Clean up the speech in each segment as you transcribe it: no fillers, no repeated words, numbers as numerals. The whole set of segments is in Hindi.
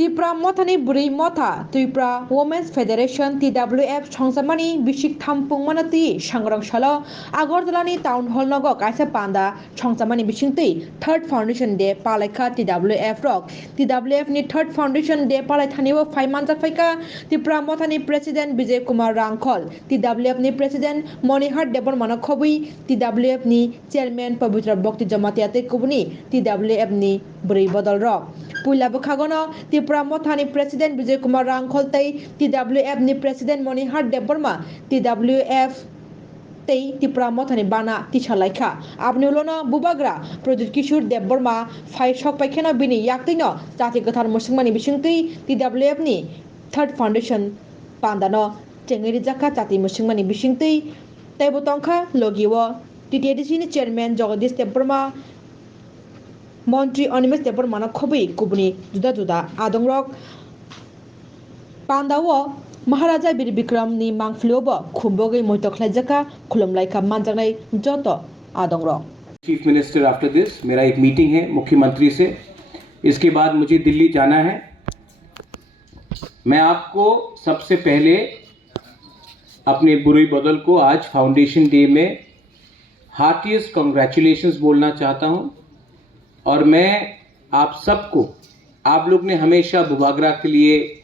Tipra Motani Buri Mota, Tripura Women's Federation TWF Chongsamani Bishik Tampung Manati, Shangrang Shala, Agordalani Town Hall Nogo Kaisa Panda, Chongsamani Bishingti, Third Foundation Day, Palaka TWF Rock, TWF ni Third Foundation Day Palathaniwa 5 months of Fika, Tipra Motani President Vijay Kumar Rangkol, TWF ni President Monihar Debon Manakhobi, TWF ni Chairman Pabitra Bhakti Jamatiate Kubuni, TWF ni Buri Bodol Rock. Pula Bukhagono, Tipra Mothani President Vijay Kumar Rangkholtai, TWF ni President Monihar Deborma, TWF Tei Tipra Mothani Bana Tichalaika, Abnulono Bubagra, Project Kishur Deborma, Fai Shok Paikena Bini Yaktino, Tati Gatar Musmani Bishunti, TWF ni Third Foundation Pandano, Chengiri Jaka Tati Musmani Bishunti, Taibutonka, Logiwa, TTDC Chairman Jagadish Deborma, Montri Onimus Debor Manakhobi, Kubuni, Juda, Adongrok, Pandawa, Maharaja Biribikram ni Mangfloba, Kumbogi Motoklajaka, Kulumlaika Manjanai, Joto, Adongrok. Chief minister after this मेरा एक मीटिंग है मुख्यमंत्री से, इसके बाद मुझे दिल्ली जाना है। मैं आपको सबसे पहले अपने बुरी बदल को आज फाउंडेशन डे में हार्टिएस्ट कांग्रेचुलेशंस बोलना चाहता हूं। और मैं आप सबको, आप लोग ने हमेशा बुबागरा के लिए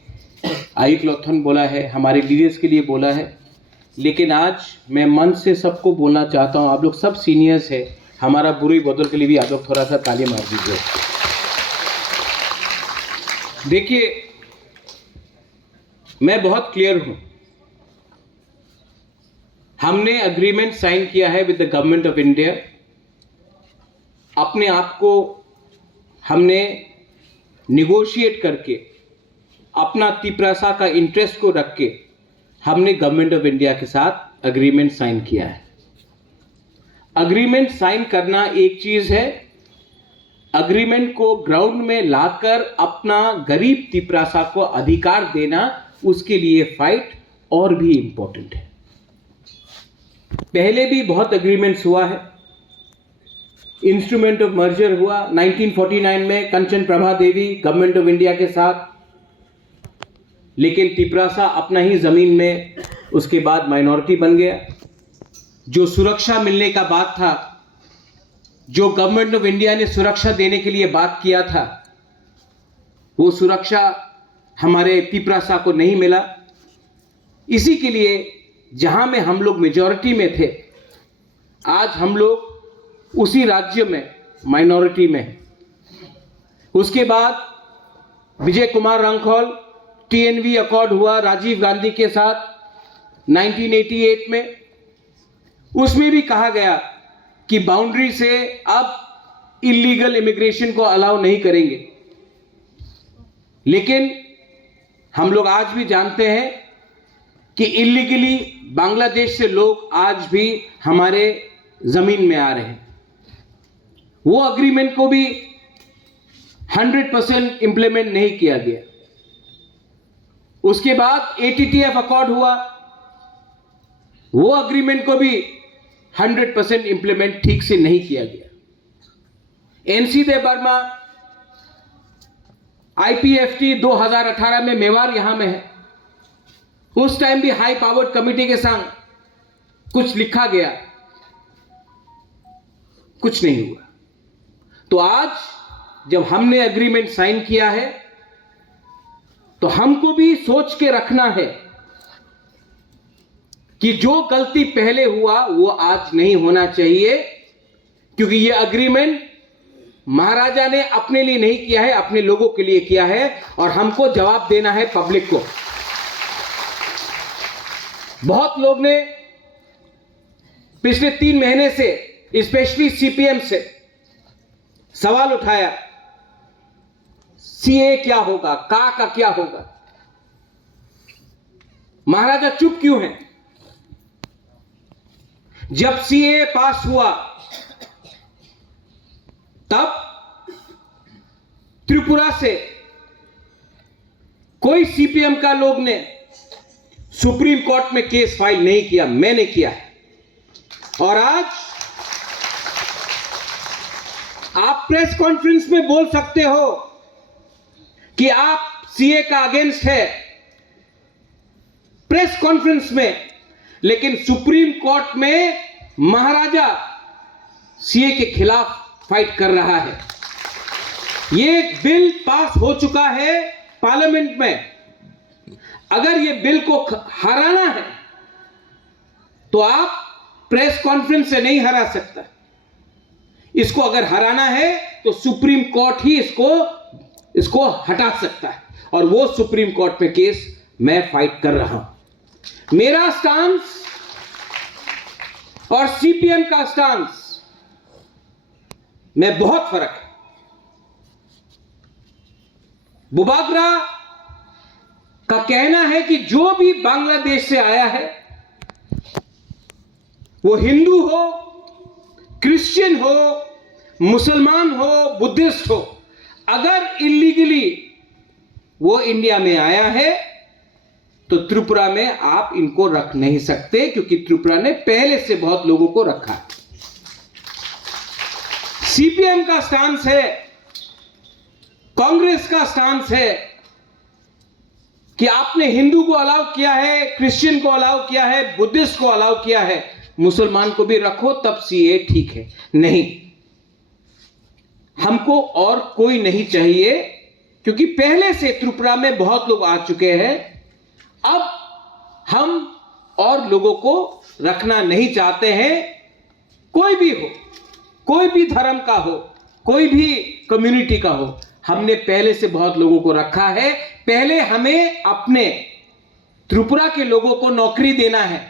आयुक्लोथन बोला है, हमारे लीडर्स के लिए बोला है, लेकिन आज मैं मन से सबको बोलना चाहता हूं। आप लोग सब सीनियर्स हैं, हमारा बुरी बदल के लिए भी आप लोग थोड़ा सा ताली मार दीजिए। देखिए, मैं बहुत क्लियर हूं, हमने एग्रीमेंट साइन किया है with the government of India. अपने आप को हमने निगोशिएट करके, अपना तिपरासा का इंटरेस्ट को रख के हमने गवर्नमेंट ऑफ इंडिया के साथ एग्रीमेंट साइन किया है। एग्रीमेंट साइन करना एक चीज है, एग्रीमेंट को ग्राउंड में लाकर अपना गरीब तिपरासा को अधिकार देना, उसके लिए फाइट और भी इंपॉर्टेंट है। पहले भी बहुत एग्रीमेंट्स हुआ है, इंस्ट्रूमेंट ऑफ मर्जर हुआ 1949 में कंचन प्रभा देवी गवर्नमेंट ऑफ इंडिया के साथ, लेकिन तिपरासा अपना ही जमीन में उसके बाद माइनॉरिटी बन गया। जो सुरक्षा मिलने का बात था, जो गवर्नमेंट ऑफ इंडिया ने सुरक्षा देने के लिए बात किया था, वो सुरक्षा हमारे तिपरासा को नहीं मिला। इसी के लिए जहां में हम लोग मेजॉरिटी में थे, आज हम लोग उसी राज्य में माइनॉरिटी में है। उसके बाद विजय कुमार रांखोल टीएनवी अकॉर्ड हुआ राजीव गांधी के साथ 1988 में, उसमें भी कहा गया कि बाउंड्री से अब इलीगल इमिग्रेशन को अलाउ नहीं करेंगे। लेकिन हम लोग आज भी जानते हैं कि इलीगली बांग्लादेश से लोग आज भी हमारे जमीन में आ रहे हैं। वो एग्रीमेंट को भी 100% इंप्लीमेंट नहीं किया गया। उसके बाद एटीटीएफ अकॉर्ड हुआ, वो एग्रीमेंट को भी 100% इंप्लीमेंट ठीक से नहीं किया गया। एनसी दे बर्मा आईपीएफटी 2018 में मेवाड़ यहां में है, उस टाइम भी हाई पावर्ड कमिटी के संग कुछ लिखा गया, कुछ नहीं हुआ। तो आज जब हमने एग्रीमेंट साइन किया है, तो हमको भी सोच के रखना है कि जो गलती पहले हुआ वो आज नहीं होना चाहिए, क्योंकि ये एग्रीमेंट महाराजा ने अपने लिए नहीं किया है, अपने लोगों के लिए किया है, और हमको जवाब देना है पब्लिक को। बहुत लोग ने पिछले 3 महीने से, स्पेशली सीपीएम से सवाल उठाया, सीए क्या होगा, का क्या होगा। महाराजा चुप क्यों हैं? जब सीए पास हुआ तब त्रिपुरा से कोई सीपीएम का लोग ने सुप्रीम कोर्ट में केस फाइल नहीं किया, मैंने किया है। और आज आप प्रेस कॉन्फ्रेंस में बोल सकते हो कि आप सीए का अगेंस्ट है प्रेस कॉन्फ्रेंस में, लेकिन सुप्रीम कोर्ट में महाराजा सीए के खिलाफ फाइट कर रहा है। ये बिल पास हो चुका है पार्लियामेंट में। अगर ये बिल को हराना है तो आप प्रेस कॉन्फ्रेंस से नहीं हरा सकता। इसको अगर हराना है तो सुप्रीम कोर्ट ही इसको हटा सकता है, और वो सुप्रीम कोर्ट में केस मैं फाइट कर रहा हूं। मेरा स्टांस और सीपीएम का स्टांस में बहुत फर्क है। बुबागरा का कहना है कि जो भी बांग्लादेश से आया है, वो हिंदू हो, क्रिश्चियन हो, मुसलमान हो, बुद्धिस्ट हो, अगर इलीगली वो इंडिया में आया है तो त्रिपुरा में आप इनको रख नहीं सकते, क्योंकि त्रिपुरा ने पहले से बहुत लोगों को रखा है। सीपीएम का स्टांस है, कांग्रेस का स्टांस है कि आपने हिंदू को अलाउ किया है, क्रिश्चियन को अलाउ किया है, बुद्धिस्ट को अलाउ किया है, मुसलमान को भी रखो तब सीए ठीक है। नहीं, हमको और कोई नहीं चाहिए, क्योंकि पहले से त्रिपुरा में बहुत लोग आ चुके हैं। अब हम और लोगों को रखना नहीं चाहते हैं। कोई भी हो, कोई भी धर्म का हो, कोई भी कम्युनिटी का हो, हमने पहले से बहुत लोगों को रखा है। पहले हमें अपने त्रिपुरा के लोगों को नौकरी देना है,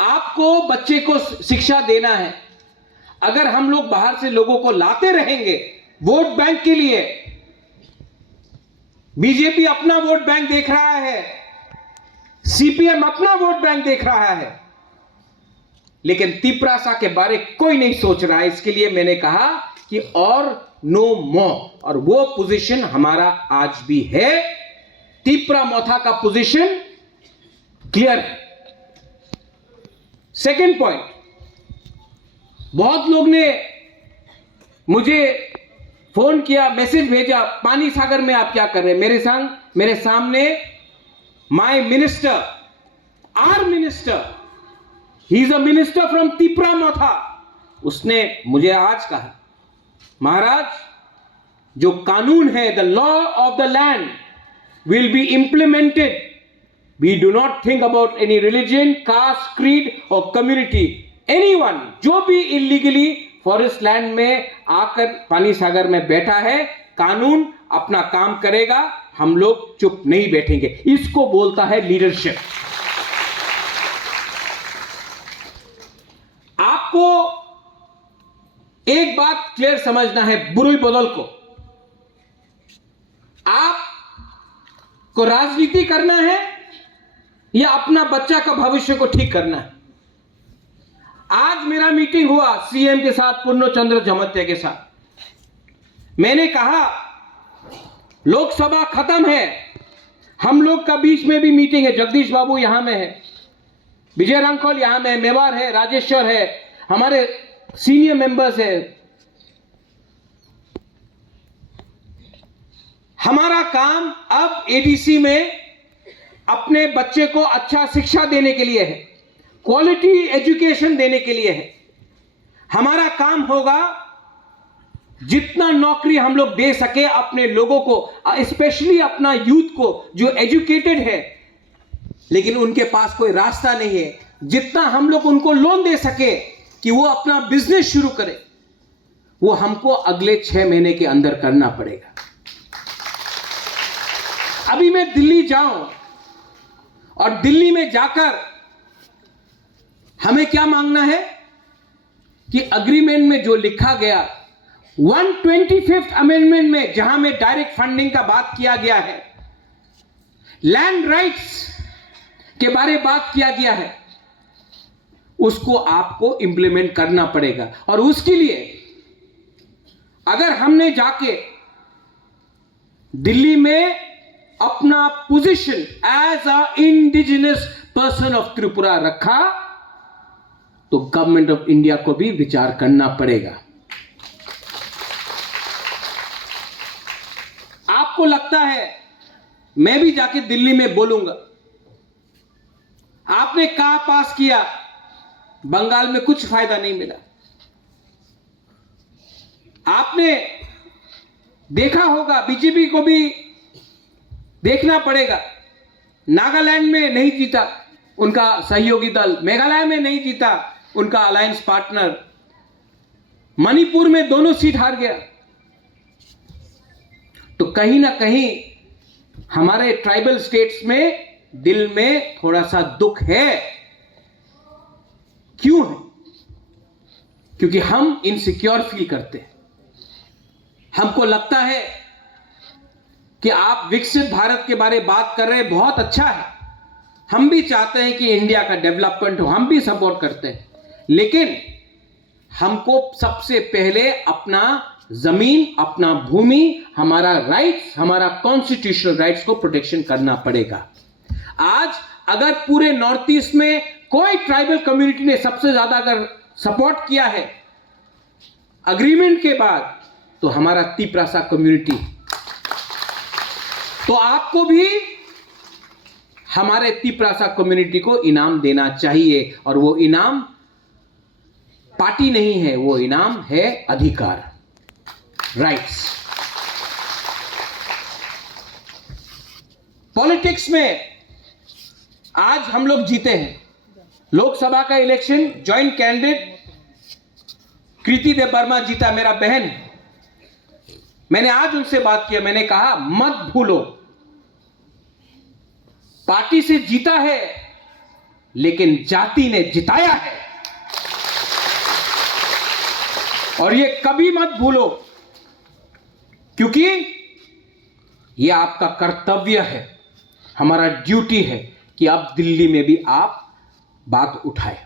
आपको बच्चे को शिक्षा देना है। अगर हम लोग बाहर से लोगों को लाते रहेंगे वोट बैंक के लिए, बीजेपी अपना वोट बैंक देख रहा है, सीपीएम अपना वोट बैंक देख रहा है, लेकिन तिपरासा के बारे कोई नहीं सोच रहा है। इसके लिए मैंने कहा कि और नो मोर, और वो पोजीशन हमारा आज भी है। तिपरा मोथा का पोजीशन क्लियर है। सेकंड पॉइंट, बहुत लोग ने मुझे फोन किया, मैसेज भेजा, पानी सागर में आप क्या कर रहे हैं। मेरे सामने my minister, our minister, he is a minister from Tipra Motha, उसने मुझे आज कहा, महाराज जो कानून है, the law of the land will be implemented. We do not think about any religion, caste, creed और कम्युनिटी। एनीवन जो भी इलीगली फॉरेस्ट लैंड में आकर पानी सागर में बैठा है, कानून अपना काम करेगा, हम लोग चुप नहीं बैठेंगे। इसको बोलता है लीडरशिप। आपको एक बात क्लियर समझना है, बुरुई बदल को, आपको राजनीति करना है या अपना बच्चा का भविष्य को ठीक करना है। आज मेरा मीटिंग हुआ सीएम के साथ, पूर्ण चंद्र जमत्या के साथ। मैंने कहा लोकसभा खत्म है, हम लोग का बीच में भी मीटिंग है। जगदीश बाबू यहां में है, विजय रांखोल यहां में, मेवार है, राजेश्वर है, हमारे सीनियर मेंबर्स है। हमारा काम अब एडीसी में अपने बच्चे को अच्छा शिक्षा देने के लिए है, क्वालिटी एजुकेशन देने के लिए है। हमारा काम होगा जितना नौकरी हम लोग दे सके अपने लोगों को, स्पेशली अपना यूथ को जो एजुकेटेड है लेकिन उनके पास कोई रास्ता नहीं है, जितना हम लोग उनको लोन दे सके कि वो अपना बिजनेस शुरू करे, वो हमको अगले 6 महीने के अंदर करना पड़ेगा। अभी मैं दिल्ली जाऊं और दिल्ली में जाकर हमें क्या मांगना है कि अग्रीमेंट में जो लिखा गया 125th अमेंडमेंट में, जहां में डायरेक्ट फंडिंग का बात किया गया है, लैंड राइट्स के बारे बात किया गया है, उसको आपको इंप्लीमेंट करना पड़ेगा। और उसके लिए अगर हमने जाके दिल्ली में अपना position as a indigenous person of Tripura रखा तो गवर्नमेंट ऑफ इंडिया को भी विचार करना पड़ेगा। आपको लगता है मैं भी जाके दिल्ली में बोलूंगा, आपने कहा पास किया, बंगाल में कुछ फायदा नहीं मिला। आपने देखा होगा, बीजेपी को भी देखना पड़ेगा, नागालैंड में नहीं जीता उनका सहयोगी दल, मेघालय में नहीं जीता उनका अलायंस पार्टनर, मणिपुर में दोनों सीट हार गया। तो कहीं ना कहीं हमारे ट्राइबल स्टेट्स में दिल में थोड़ा सा दुख है। क्यों है? क्योंकि हम इनसिक्योर फील करते हैं। हमको लगता है कि आप विकसित भारत के बारे में बात कर रहे हैं, बहुत अच्छा है, हम भी चाहते हैं कि इंडिया का डेवलपमेंट हो, हम भी सपोर्ट करते हैं, लेकिन हमको सबसे पहले अपना जमीन, अपना भूमि, हमारा राइट्स, हमारा कॉन्स्टिट्यूशनल राइट्स को प्रोटेक्शन करना पड़ेगा। आज अगर पूरे नॉर्थ ईस्ट में कोई ट्राइबल कम्युनिटी ने सबसे ज्यादा अगर सपोर्ट किया है अग्रीमेंट के बाद, तो हमारा तिप्रासा कम्युनिटी। तो आपको भी हमारे तिप्रासा कम्युनिटी को इनाम देना चाहिए, और वो इनाम पार्टी नहीं है, वो इनाम है अधिकार, राइट्स। पॉलिटिक्स में आज हम लोग जीते हैं। लोकसभा का इलेक्शन ज्वाइंट कैंडिडेट कृति देव वर्मा जीता, मेरा बहन है। मैंने आज उनसे बात किया, मैंने कहा मत भूलो, पार्टी से जीता है लेकिन जाति ने जिताया है, और ये कभी मत भूलो, क्योंकि ये आपका कर्तव्य है, हमारा ड्यूटी है कि अब दिल्ली में भी आप बात उठाए।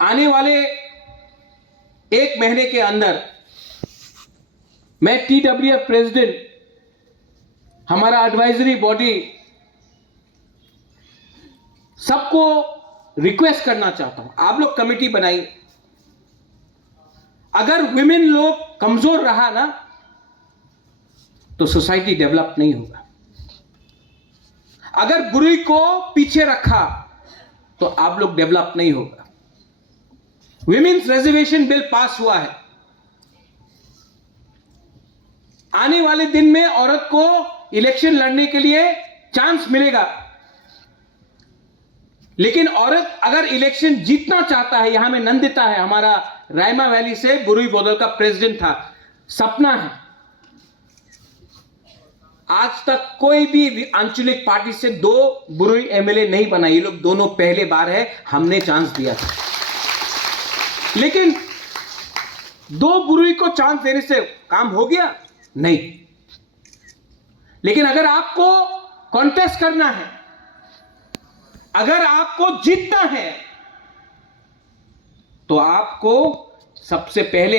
आने वाले 1 महीने के अंदर मैं TWF प्रेसिडेंट, हमारा एडवाइजरी बॉडी, सबको रिक्वेस्ट करना चाहता हूं, आप लोग कमेटी बनाइए। अगर विमेन लोग कमजोर रहा ना, तो सोसाइटी डेवलप नहीं होगा। अगर बुराई को पीछे रखा तो आप लोग डेवलप नहीं होगा। विमेन्स रिजर्वेशन बिल पास हुआ है, आने वाले दिन में औरत को इलेक्शन लड़ने के लिए चांस मिलेगा, लेकिन औरत अगर इलेक्शन जीतना चाहता है, यहां में नंदिता है, हमारा रायमा वैली से बुरुई बोदल का प्रेसिडेंट था, सपना है। आज तक कोई भी आंचलिक पार्टी से 2 बुरुई एमएलए नहीं बना, ये लोग दोनों पहले बार है, हमने चांस दिया था। लेकिन 2 बुरुई को चांस देने से काम हो गया? नहीं। लेकिन अगर आपको कॉन्टेस्ट करना है, अगर आपको जीतना है, तो आपको सबसे पहले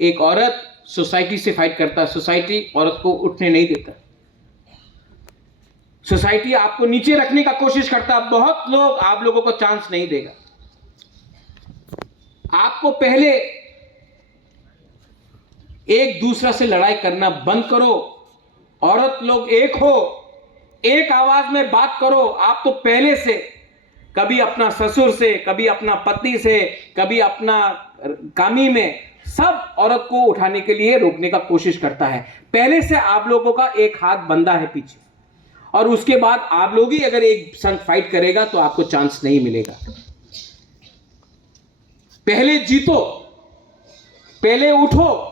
एक औरत सोसाइटी से फाइट करता है, सोसाइटी औरत को उठने नहीं देता, सोसाइटी आपको नीचे रखने का कोशिश करता है, बहुत लोग आप लोगों को चांस नहीं देगा। आपको पहले एक दूसरा से लड़ाई करना बंद करो, औरत लोग एक हो, एक आवाज में बात करो। आप तो पहले से कभी अपना ससुर से, कभी अपना पति से, कभी अपना कामी में, सब औरत को उठाने के लिए रोकने का कोशिश करता है। पहले से आप लोगों का एक हाथ बंधा है पीछे, और उसके बाद आप लोग ही अगर एक संग फाइट करेगा तो आपको चांस नहीं मिलेगा। पहले जीतो, पहले उठो,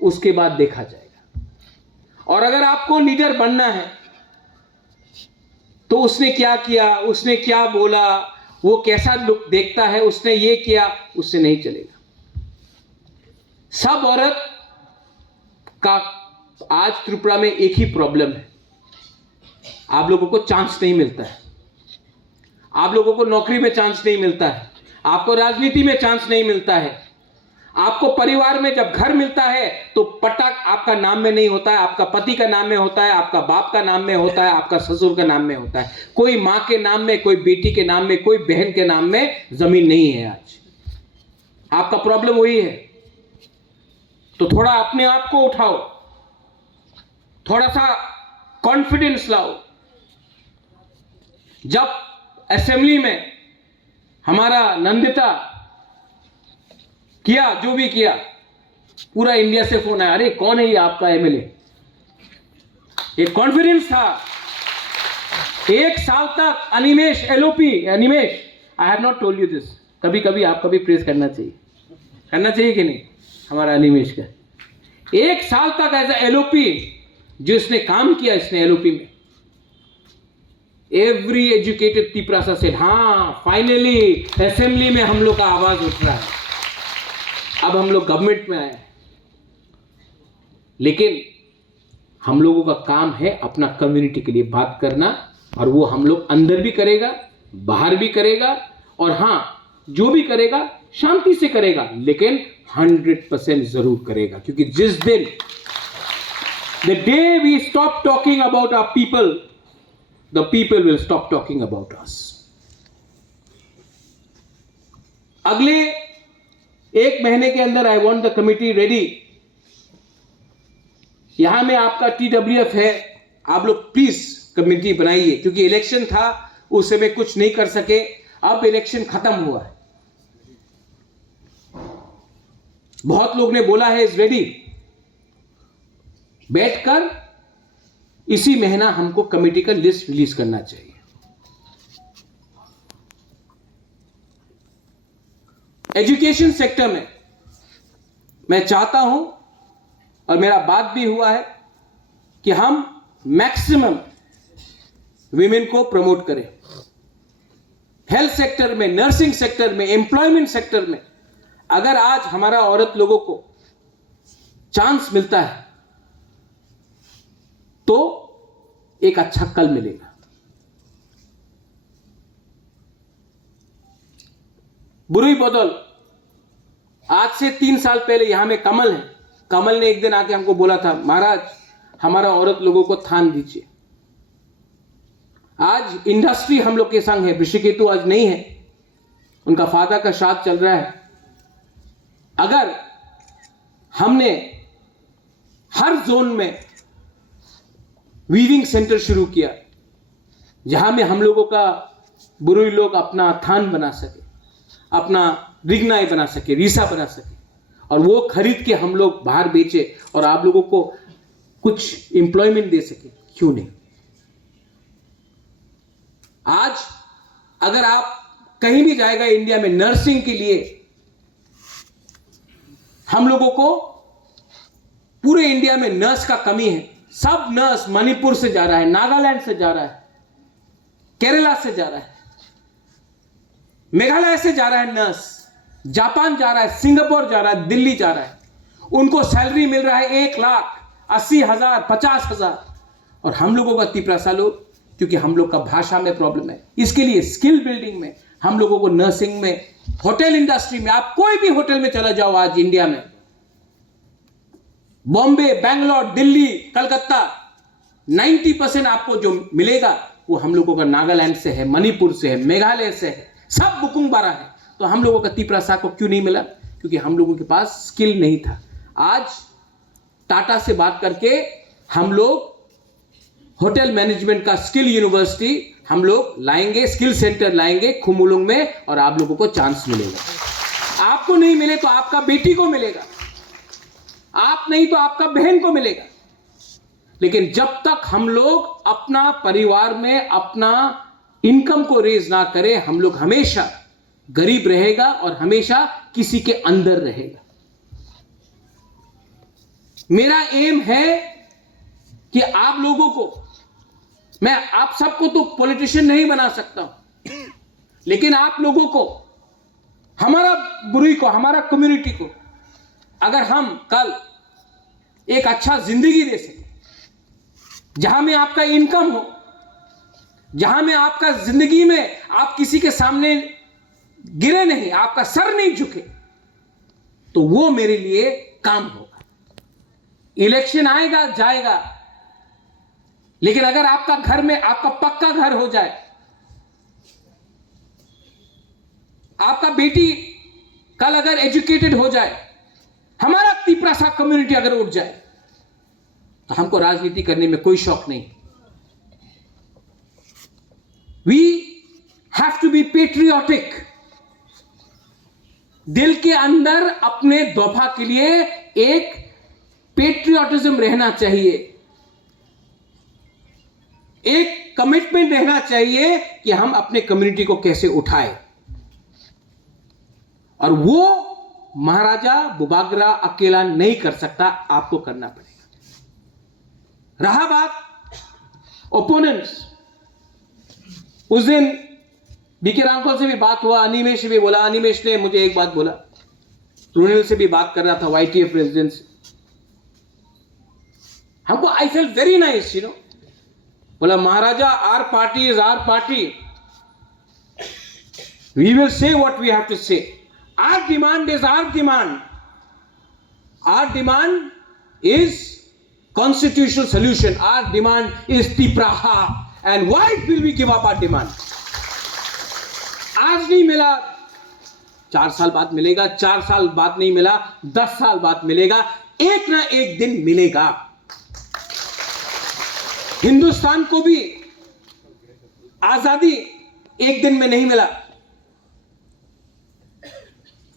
उसके बाद देखा जाएगा। और अगर आपको लीडर बनना है तो उसने क्या किया, उसने क्या बोला, वो कैसा लुक देखता है, उसने ये किया, उससे नहीं चलेगा। सब औरत का आज त्रिपुरा में एक ही प्रॉब्लम है, आप लोगों को चांस नहीं मिलता है, आप लोगों को नौकरी में चांस नहीं मिलता है, आपको राजनीति में चांस नहीं मिलता है, आपको परिवार में जब घर मिलता है तो पटक आपका नाम में नहीं होता है, आपका पति का नाम में होता है, आपका बाप का नाम में होता है, आपका ससुर का नाम में होता है, कोई मां के नाम में, कोई बेटी के नाम में, कोई बहन के नाम में जमीन नहीं है। आज आपका प्रॉब्लम वही है। तो थोड़ा अपने आप को उठाओ, थोड़ा सा कॉन्फिडेंस लाओ। जब असेंबली में हमारा नंदिता किया जो भी किया, पूरा इंडिया से फोन आया, अरे कौन है ये आपका एमएलए। एक कॉन्फिडेंस था। 1 साल तक Animesh LOP, Animesh I have not told you this, कभी कभी आपका भी प्रेस करना चाहिए कि नहीं, हमारा अनिमेश का 1 साल तक एज ए एलओपी जो इसने काम किया, इसने एलओपी में एवरी एजुकेटेड तिपरासा से, हाँ फाइनली असेंबली में हम लोग का आवाज उठ रहा है, अब हम लोग गवर्नमेंट में आए। लेकिन हम लोगों का काम है अपना कम्युनिटी के लिए बात करना, और वो हम लोग अंदर भी करेगा, बाहर भी करेगा, और हां जो भी करेगा शांति से करेगा, लेकिन 100% जरूर करेगा। क्योंकि जिस दिन the day we stop talking about our people, the people will stop talking about us. अगले 1 महीने के अंदर I want the committee ready. यहां में आपका TWF है, आप लोग प्लीज कमेटी बनाइए, क्योंकि इलेक्शन था उस समय कुछ नहीं कर सके, अब इलेक्शन खत्म हुआ है। बहुत लोग ने बोला है इज रेडी, बैठकर इसी महीना हमको कमेटी का लिस्ट रिलीज करना चाहिए। एजुकेशन सेक्टर में मैं चाहता हूं, और मेरा बात भी हुआ है, कि हम मैक्सिमम विमेन को प्रमोट करें। हेल्थ सेक्टर में, नर्सिंग सेक्टर में, एम्प्लॉयमेंट सेक्टर में अगर आज हमारा औरत लोगों को चांस मिलता है तो एक अच्छा कल मिलेगा। बुरुई बदल, आज से 3 साल पहले यहां में कमल है, कमल ने एक दिन आके हमको बोला था, महाराज हमारा औरत लोगों को थान दीजिए। आज इंडस्ट्री हम लोग के संग है, ऋषिकेतु आज नहीं है, उनका फादर का श्राद्ध चल रहा है। अगर हमने हर जोन में वीविंग सेंटर शुरू किया, जहां में हम लोगों का बुरुई लोग अपना थान बना सके, अपना रिगनाई बना सके, रीसा बना सके, और वो खरीद के हम लोग बाहर बेचे और आप लोगों को कुछ एम्प्लॉयमेंट दे सके, क्यों नहीं। आज अगर आप कहीं भी जाएगा इंडिया में नर्सिंग के लिए, हम लोगों को पूरे इंडिया में नर्स का कमी है। सब नर्स मणिपुर से जा रहा है, नागालैंड से जा रहा है, केरला से जा रहा है, मेघालय से जा रहा है नर्स, जापान जा रहा है, सिंगापुर जा रहा है, दिल्ली जा रहा है। उनको सैलरी मिल रहा है 1,80,000, 50,000, और हम लोगों का तिपरासा लोग, क्योंकि हम लोग का भाषा में प्रॉब्लम है, इसके लिए स्किल बिल्डिंग में हम लोगों को, नर्सिंग में, होटल इंडस्ट्री में, आप कोई भी होटल में चला जाओ आज इंडिया में, बॉम्बे, बैंगलोर, दिल्ली, कलकत्ता, 90% आपको जो मिलेगा वो हम लोगों का नागालैंड से है, मणिपुर से है, मेघालय से है, सब बुकुंग बारा है। तो हम लोगों का तिपरासा को क्यों नहीं मिला? क्योंकि हम लोगों के पास स्किल नहीं था। आज टाटा से बात करके हम लोग होटल मैनेजमेंट का स्किल यूनिवर्सिटी हम लोग लाएंगे, स्किल सेंटर लाएंगे खुमुलुंग में, और आप लोगों को चांस मिलेगा। आपको नहीं मिले तो आपका बेटी को मिलेगा, आप नहीं तो आपका बहन को मिलेगा। लेकिन जब तक हम लोग अपना परिवार में अपना इनकम को रेज ना करें, हम लोग हमेशा गरीब रहेगा और हमेशा किसी के अंदर रहेगा। मेरा एम है कि आप लोगों को, मैं आप सबको तो पॉलिटिशियन नहीं बना सकता हूं, लेकिन आप लोगों को, हमारा बुरुई को, हमारा कम्युनिटी को, अगर हम कल एक अच्छा जिंदगी दे सके, जहां में आपका इनकम हो, जहां में आपका जिंदगी में आप किसी के सामने गिरे नहीं, आपका सर नहीं झुके, तो वो मेरे लिए काम होगा। इलेक्शन आएगा जाएगा, लेकिन अगर आपका घर में आपका पक्का घर हो जाए, आपका बेटी कल अगर एजुकेटेड हो जाए, हमारा तिपरासा कम्युनिटी अगर उठ जाए, तो हमको राजनीति करने में कोई शौक नहीं। We have to be patriotic. दिल के अंदर अपने दफा के लिए एक पेट्रियोटिज्म रहना चाहिए, एक कमिटमेंट रहना चाहिए कि हम अपने कम्युनिटी को कैसे उठाए, और वो महाराजा बुबागरा अकेला नहीं कर सकता, आपको करना पड़ेगा। रहा बात ओपोनेंट्स, उस दिन बीके रामपाल से भी बात हुआ, अनिमेश से भी बोला, अनिमेश ने मुझे एक बात बोला, रुनिल से भी बात कर रहा था, YTF प्रेसिडेंट से, हमको आई फेल वेरी नाइस, बोला महाराजा our party is our party, we will say what we have to say, our demand is our demand, our demand is constitutional solution, our demand is Tipraha, and why will we give up our demand. आज नहीं मिला, 4 साल बाद मिलेगा, 4 साल बाद नहीं मिला, 10 साल बाद मिलेगा, एक ना एक दिन मिलेगा। हिंदुस्तान को भी आजादी एक दिन में नहीं मिला,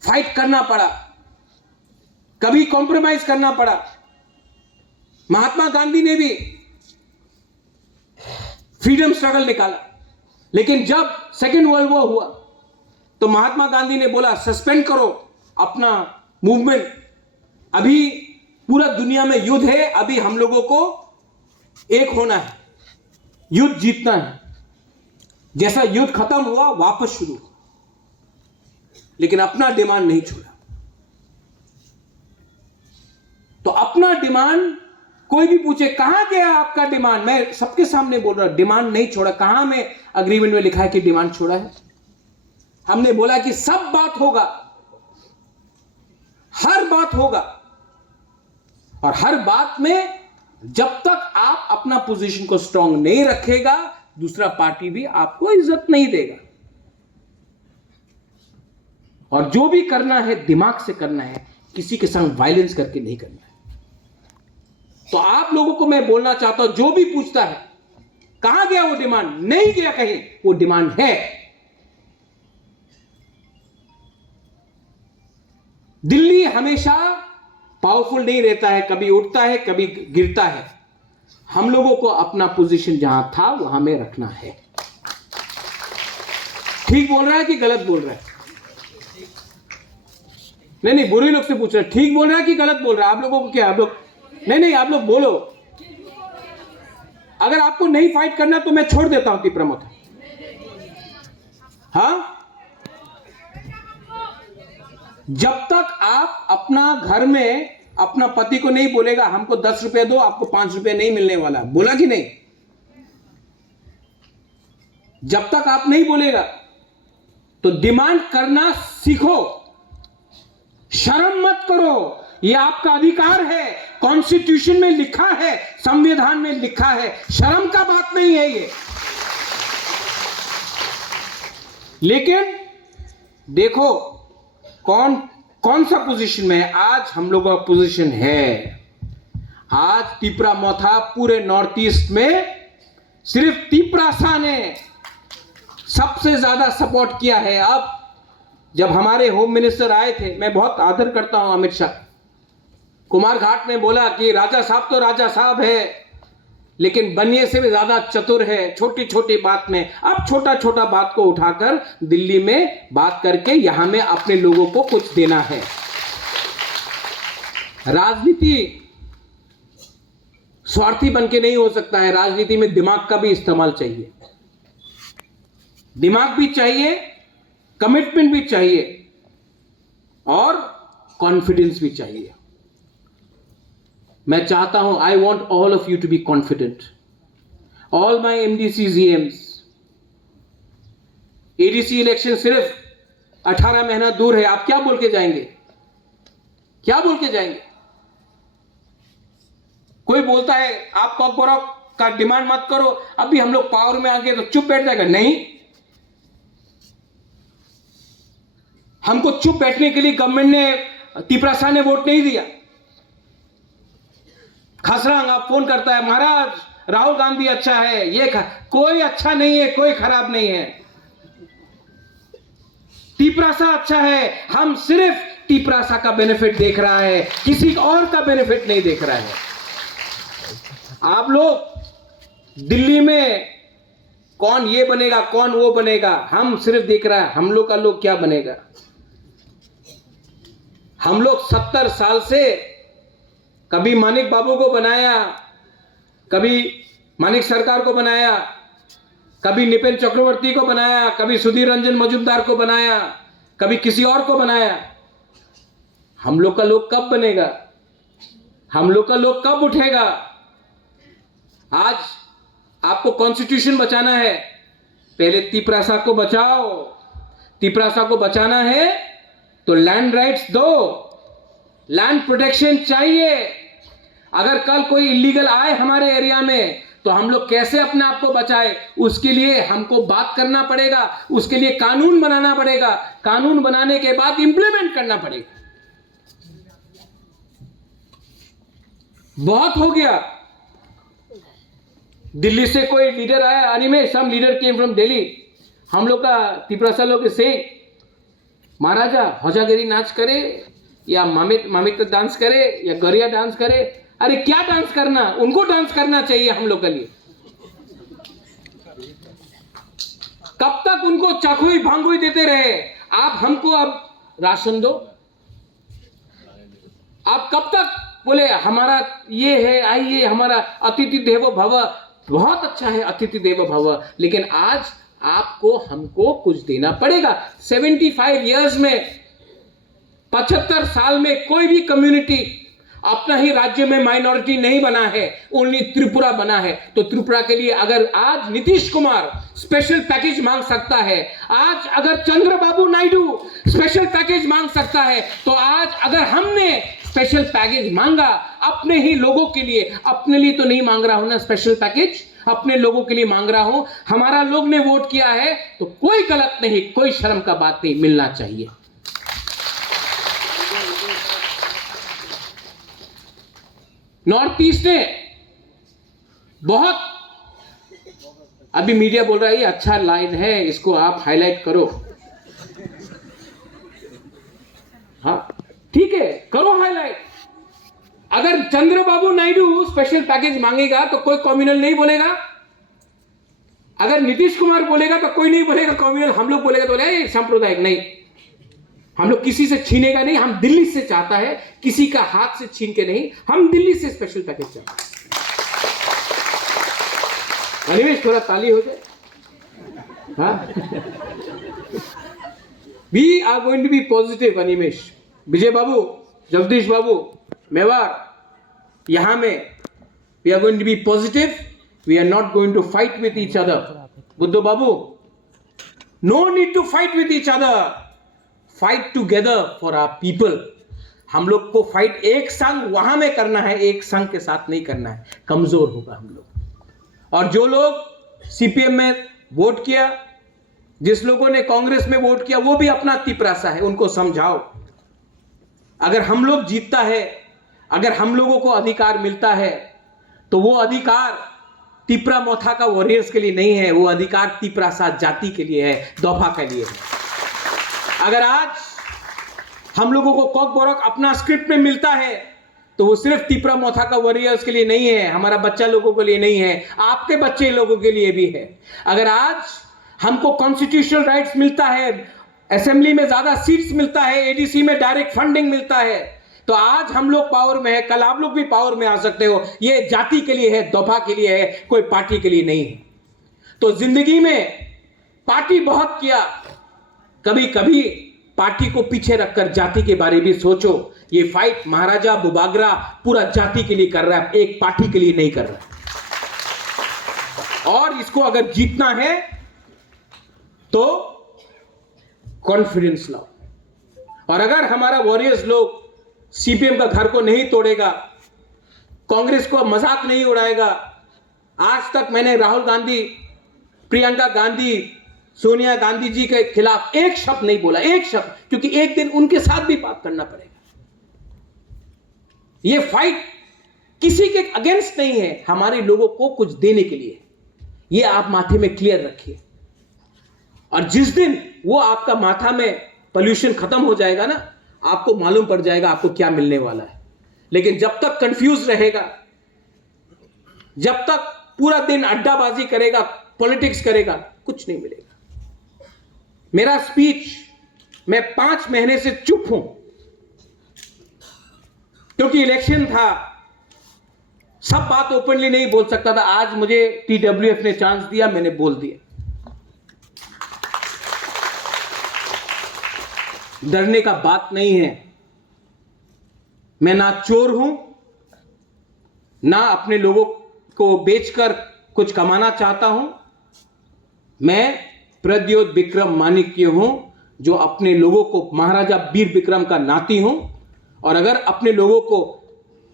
फाइट करना पड़ा, कभी कॉम्प्रोमाइज करना पड़ा। महात्मा गांधी ने भी फ्रीडम स्ट्रगल निकाला, लेकिन जब सेकेंड वर्ल्ड वॉर हुआ तो महात्मा गांधी ने बोला सस्पेंड करो अपना मूवमेंट, अभी पूरा दुनिया में युद्ध है, अभी हम लोगों को एक होना है, युद्ध जीतना है। जैसा युद्ध खत्म हुआ वापस शुरू हुआ, लेकिन अपना डिमांड नहीं छोड़ा। तो अपना डिमांड, कोई भी पूछे कहां गया आपका डिमांड, मैं सबके सामने बोल रहा हूं, डिमांड नहीं छोड़ा। कहां में अग्रीमेंट में लिखा है कि डिमांड छोड़ा है? हमने बोला कि सब बात होगा, हर बात होगा, और हर बात में जब तक आप अपना पोजीशन को स्ट्रांग नहीं रखेगा, दूसरा पार्टी भी आपको इज्जत नहीं देगा। और जो भी करना है दिमाग से करना है, किसी के संग वायलेंस करके नहीं करना है। तो आप लोगों को मैं बोलना चाहता हूं, जो भी पूछता है कहां गया वो डिमांड, नहीं गया कहीं, वो डिमांड है। दिल्ली हमेशा पावरफुल नहीं रहता है, कभी उठता है कभी गिरता है। हम लोगों को अपना पोजीशन जहां था वहां में रखना है। ठीक बोल रहा है कि गलत बोल रहा है? नहीं, बुरे लोग से पूछ रहे हैं, ठीक बोल रहा है कि गलत बोल रहा है? आप लोगों को क्या, आप लोग नहीं, आप लोग बोलो। अगर आपको नहीं फाइट करना तो मैं छोड़ देता हूं तिपरामोथ। हाँ, जब तक आप अपना घर में अपना पति को नहीं बोलेगा हमको 10 रुपए दो, आपको 5 रुपए नहीं मिलने वाला, बोला कि नहीं? जब तक आप नहीं बोलेगा तो डिमांड करना सीखो, शर्म मत करो, यह आपका अधिकार है, कॉन्स्टिट्यूशन में लिखा है, संविधान में लिखा है, शर्म का बात नहीं है ये। लेकिन देखो कौन सा पोजीशन में है आज हम लोगों का पोजीशन है। आज तिपरामोथा पूरे नॉर्थ ईस्ट में सिर्फ तिपरासा ने सबसे ज्यादा सपोर्ट किया है। अब जब हमारे होम मिनिस्टर आए थे, मैं बहुत आदर करता हूं अमित शाह, कुमारघाट में बोला कि राजा साहब तो राजा साहब है, लेकिन बनिए से भी ज्यादा चतुर है छोटी छोटी बात में। अब छोटा छोटा बात को उठाकर दिल्ली में बात करके यहां में अपने लोगों को कुछ देना है। राजनीति स्वार्थी बनके नहीं हो सकता है, राजनीति में दिमाग का भी इस्तेमाल चाहिए, दिमाग भी चाहिए, कमिटमेंट भी चाहिए और कॉन्फिडेंस भी चाहिए। मैं चाहता हूं, I want all of you to be confident, all my MDCs, EMs। ADC election सिर्फ 18 महीना दूर है, आप क्या बोल के जाएंगे? क्या बोल के जाएंगे? कोई बोलता है आप कॉर्पोरेट का डिमांड मत करो, अभी हम लोग पावर में आ गए तो चुप बैठ जाएगा। नहीं, हमको चुप बैठने के लिए गवर्नमेंट ने, तिपरासा ने वोट नहीं दिया। खसरांग आप फोन करता है, महाराज राहुल गांधी अच्छा है, कोई अच्छा नहीं है, कोई खराब नहीं है। टीपरासा अच्छा है, हम सिर्फ टीपरासा का बेनिफिट देख रहा है, किसी और का बेनिफिट नहीं देख रहा है। आप लोग दिल्ली में कौन ये बनेगा, कौन वो बनेगा, हम सिर्फ देख रहा है हम लोग का लोग क्या बनेगा। हम लोग 70 साल से कभी मानिक बाबू को बनाया, कभी मानिक सरकार को बनाया, कभी निपेन चक्रवर्ती को बनाया, कभी सुधीर रंजन मजूमदार को बनाया, कभी किसी और को बनाया। हम लोग का लोग कब बनेगा, हम लोग का लोग कब उठेगा। आज आपको कॉन्स्टिट्यूशन बचाना है, पहले तिपरासा को बचाओ। तिपरासा को बचाना है तो लैंड राइट्स दो, लैंड प्रोटेक्शन चाहिए। अगर कल कोई इलीगल आए हमारे एरिया में तो हम लोग कैसे अपने आप को बचाए, उसके लिए हमको बात करना पड़ेगा, उसके लिए कानून बनाना पड़ेगा, कानून बनाने के बाद इंप्लीमेंट करना पड़ेगा। बहुत हो गया। दिल्ली से कोई लीडर आया, अनिमेश, सम लीडर केम फ्रॉम दिल्ली, हम लोग का तिपरासा लोग से महाराजा हौजागिरी नाच करे या मामिक डांस करे या गरिया डांस करे। अरे क्या डांस करना, उनको डांस करना चाहिए हम लोग के लिए। कब तक उनको चाकुई भांगुई देते रहे। आप हमको अब राशन दो, आप कब तक बोले हमारा ये है, आइए हमारा अतिथि देवो भव, बहुत अच्छा है अतिथि देवो भव, लेकिन आज आपको हमको कुछ देना पड़ेगा। 75 इयर्स में, 75 साल में कोई भी कम्युनिटी अपना ही राज्य में माइनॉरिटी नहीं बना है, ओनली त्रिपुरा बना है। तो त्रिपुरा के लिए अगर आज नीतीश कुमार स्पेशल पैकेज मांग सकता है, आज अगर चंद्रबाबू नायडू स्पेशल पैकेज मांग सकता है, तो आज अगर हमने स्पेशल पैकेज मांगा अपने ही लोगों के लिए, अपने लिए तो नहीं मांग रहा हूं ना स्पेशल पैकेज, अपने लोगों के लिए मांग रहा हूं। हमारा लोग ने वोट किया है तो कोई गलत नहीं, कोई शर्म का बात नहीं, मिलना चाहिए। नॉर्थ ईस्ट ने बहुत, अभी मीडिया बोल रहा है ये अच्छा लाइन है, इसको आप हाईलाइट करो। हाँ ठीक है, करो हाईलाइट। अगर चंद्रबाबू नायडू स्पेशल पैकेज मांगेगा तो कोई कम्युनल नहीं बोलेगा, अगर नीतीश कुमार बोलेगा तो कोई नहीं बोलेगा कम्युनल, हम लोग बोलेगा तो बोले सांप्रदायिक। नहीं, हम लोग किसी से छीनेगा नहीं, हम दिल्ली से चाहता है, किसी का हाथ से छीन के नहीं, हम दिल्ली से स्पेशल पैकेज चाहते हैं। अनिमेश थोड़ा ताली हो जाए। हाँ we are going to be positive. Animesh, Vijay Babu, Jagdish Babu, Mewar, यहां में we are going to be positive, we are not going to fight with each other. Buddhu Babu, no need to fight with each other, fight together for our people. हम लोग को फाइट एक संग वहां में करना है, एक संग के साथ नहीं करना है, कमजोर होगा हम लोग। और जो लोग सीपीएम में वोट किया, जिस लोगों ने कांग्रेस में वोट किया, वो भी अपना तिपरासा है, उनको समझाओ। अगर हम लोग जीतता है, अगर हम लोगों को अधिकार मिलता है, तो वो अधिकार तिपरा मोथा का वॉरियर्स के लिए नहीं है, वो अधिकार तिपरासा जाति के लिए है, दोफा के लिए है। अगर आज हम लोगों को कॉक बोरक अपना स्क्रिप्ट में मिलता है तो वो सिर्फ तिपरा मोथा का वॉरियर्स के लिए नहीं है, हमारा बच्चा लोगों के लिए नहीं है, आपके बच्चे लोगों के लिए भी है। अगर आज हमको कॉन्स्टिट्यूशनल राइट्स मिलता है, असेंबली में ज्यादा सीट्स मिलता है, एडीसी में डायरेक्ट फंडिंग मिलता है, तो आज हम लोग पावर में है, कल आप लोग भी पावर में आ सकते हो। ये जाति के लिए है, दोफा के लिए है, कोई पार्टी के लिए नहीं है। तो जिंदगी में पार्टी बहुत किया, कभी कभी पार्टी को पीछे रखकर जाति के बारे में सोचो। ये फाइट महाराजा बुबागरा पूरा जाति के लिए कर रहा है, एक पार्टी के लिए नहीं कर रहा है। और इसको अगर जीतना है तो कॉन्फिडेंस लाओ। और अगर हमारा वॉरियर्स लोग सीपीएम का घर को नहीं तोड़ेगा, कांग्रेस को मजाक नहीं उड़ाएगा। आज तक मैंने राहुल गांधी, प्रियंका गांधी, सोनिया गांधी जी के खिलाफ एक शब्द नहीं बोला, एक शब्द, क्योंकि एक दिन उनके साथ भी बात करना पड़ेगा। ये फाइट किसी के अगेंस्ट नहीं है, हमारे लोगों को कुछ देने के लिए। ये आप माथे में क्लियर रखिए। और जिस दिन वो आपका माथा में पोल्यूशन खत्म हो जाएगा ना, आपको मालूम पड़ जाएगा आपको क्या मिलने वाला है। लेकिन जब तक कंफ्यूज रहेगा, जब तक पूरा दिन अड्डाबाजी करेगा, पॉलिटिक्स करेगा, कुछ नहीं मिलेगा। मेरा स्पीच, मैं 5 महीने से चुप हूं क्योंकि इलेक्शन था, सब बात ओपनली नहीं बोल सकता था। आज मुझे TWF ने चांस दिया, मैंने बोल दिया। डरने का बात नहीं है। मैं ना चोर हूं, ना अपने लोगों को बेचकर कुछ कमाना चाहता हूं। मैं प्रद्योत विक्रम माणिक्य हूं, जो अपने लोगों को महाराजा वीर विक्रम का नाती हूं। और अगर अपने लोगों को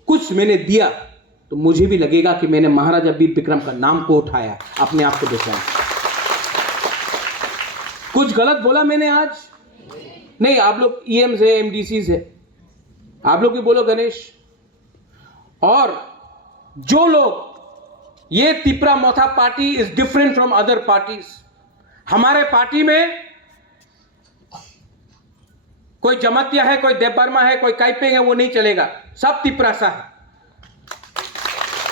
कुछ मैंने दिया तो मुझे भी लगेगा कि मैंने महाराजा वीर विक्रम का नाम को उठाया, अपने आप को बचाया। कुछ गलत बोला मैंने आज? नहीं। आप लोग EMs है, MDCs है, आप लोग भी बोलो गणेश। और जो लोग ये Tipra Motha party is different from other parties. हमारे पार्टी में कोई जमातिया है, कोई देवबर्मा है, कोई काइपेंग है, वो नहीं चलेगा। सब तिपरासा है।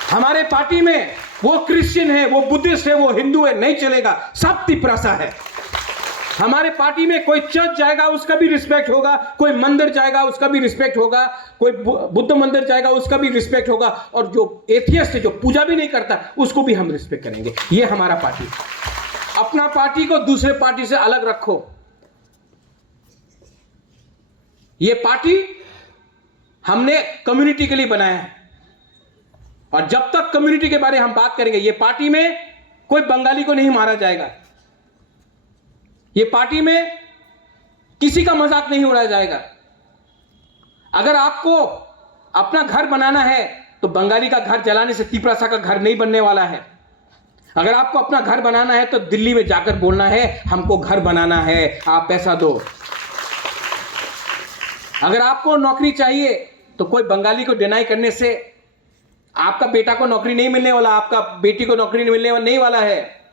हमारे पार्टी में वो क्रिश्चियन है, वो बुद्धिस्ट है, वो हिंदू है, नहीं चलेगा। सब तिपरासा है। हमारे पार्टी में कोई चर्च जाएगा उसका भी रिस्पेक्ट होगा, कोई मंदिर जाएगा उसका भी रिस्पेक्ट होगा, कोई बुद्ध मंदिर जाएगा उसका भी रिस्पेक्ट होगा, और जो एथियस्ट है, जो पूजा भी नहीं करता, उसको भी हम रिस्पेक्ट करेंगे। ये हमारा पार्टी। अपना पार्टी को दूसरे पार्टी से अलग रखो। ये पार्टी हमने कम्युनिटी के लिए बनाया है, और जब तक कम्युनिटी के बारे में हम बात करेंगे, ये पार्टी में कोई बंगाली को नहीं मारा जाएगा, ये पार्टी में किसी का मजाक नहीं उड़ाया जाएगा। अगर आपको अपना घर बनाना है तो बंगाली का घर जलाने से तिपरासा का घर नहीं बनने वाला है। अगर आपको अपना घर बनाना है तो दिल्ली में जाकर बोलना है हमको घर बनाना है, आप पैसा दो। अगर आपको नौकरी चाहिए तो कोई बंगाली को डिनाई करने से आपका बेटा को नौकरी नहीं मिलने वाला, आपका बेटी को नौकरी मिलने नहीं वाला है।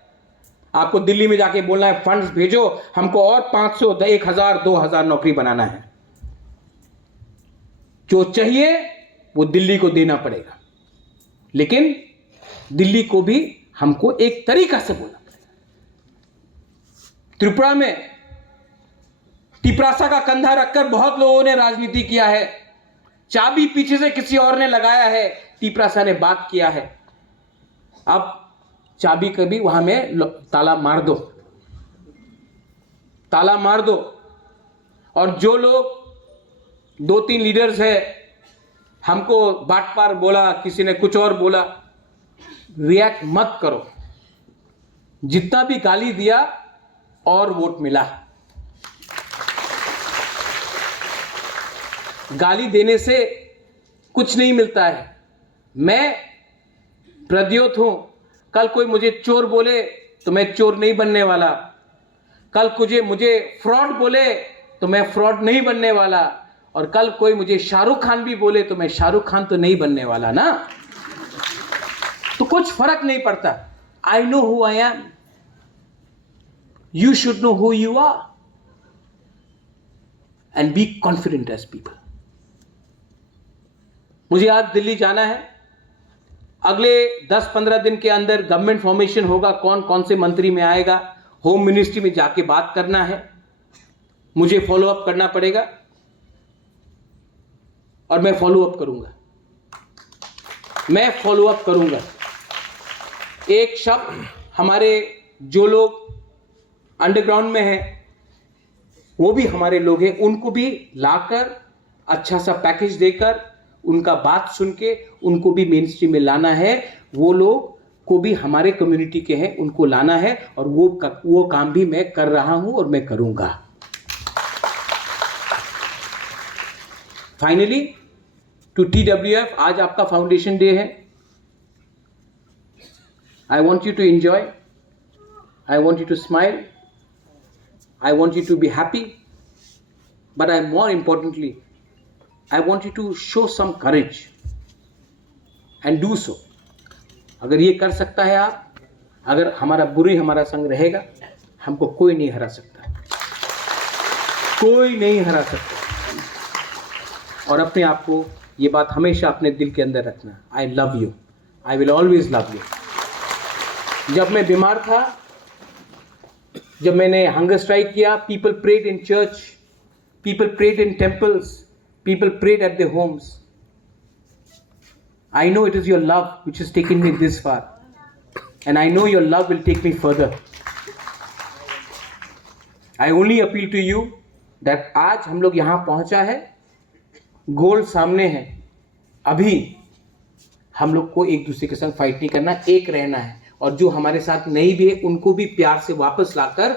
आपको दिल्ली में जाके बोलना है फंड्स भेजो, हमको और 500, 1000, 2000 नौकरी बनाना है। जो चाहिए वो दिल्ली को देना पड़ेगा, लेकिन दिल्ली को भी हमको एक तरीका से बोलना पड़ेगा। त्रिपुरा में तिपरासा का कंधा रखकर बहुत लोगों ने राजनीति किया है। चाबी पीछे से किसी और ने लगाया है, तिपरासा ने बात किया है। अब चाबी कभी वहां में ताला मार दो, ताला मार दो। और जो लोग 2-3 लीडर्स है, हमको बाटपार बोला, किसी ने कुछ और बोला, रिएक्ट मत करो। जितना भी गाली दिया और वोट मिला। गाली देने से कुछ नहीं मिलता है। मैं प्रद्योत हूं, कल कोई मुझे चोर बोले तो मैं चोर नहीं बनने वाला। कल मुझे फ्रॉड बोले तो मैं फ्रॉड नहीं बनने वाला। और कल कोई मुझे शाहरुख खान भी बोले तो मैं शाहरुख खान तो नहीं बनने वाला ना। तो कुछ फर्क नहीं पड़ता। I know who I am, you should know who you are and be confident as people. मुझे आज दिल्ली जाना है। अगले 10-15 दिन के अंदर गवर्नमेंट फॉर्मेशन होगा, कौन कौन से मंत्री में आएगा, होम मिनिस्ट्री में जाके बात करना है, मुझे फॉलो अप करना पड़ेगा और मैं फॉलो अप करूंगा। मैं फॉलो अप करूंगा। एक शब्द हमारे जो लोग अंडरग्राउंड में हैं वो भी हमारे लोग हैं, उनको भी लाकर अच्छा सा पैकेज देकर उनका बात सुन के उनको भी मेन स्ट्रीम में लाना है। वो लोग को भी हमारे कम्युनिटी के हैं, उनको लाना है। और वो काम भी मैं कर रहा हूं और मैं करूंगा। फाइनली टू TWF, आज आपका फाउंडेशन डे है। I want you to enjoy, I want you to smile, I want you to be happy, but I more importantly I want you to show some courage. And do so. अगर ये कर सकता है आप, अगर हमारा बुरी हमारा संग रहेगा, हमको कोई नहीं हरा सकता, कोई नहीं हरा सकता। और अपने आप को ये बात हमेशा अपने दिल के अंदर रखना, I love you, I will always love you. जब मैं बीमार था, जब मैंने हंगर स्ट्राइक किया, people prayed in church, people prayed in temples, people prayed at their homes. I know it is your love which has taken me this far, and I know your love will take me further. I only appeal to you that आज हम लोग यहाँ पहुँचा है, गोल सामने है, अभी हम लोग को एक दूसरे के साथ फाइट नहीं करना, एक रहना है, और जो हमारे साथ नहीं भी है उनको भी प्यार से वापस लाकर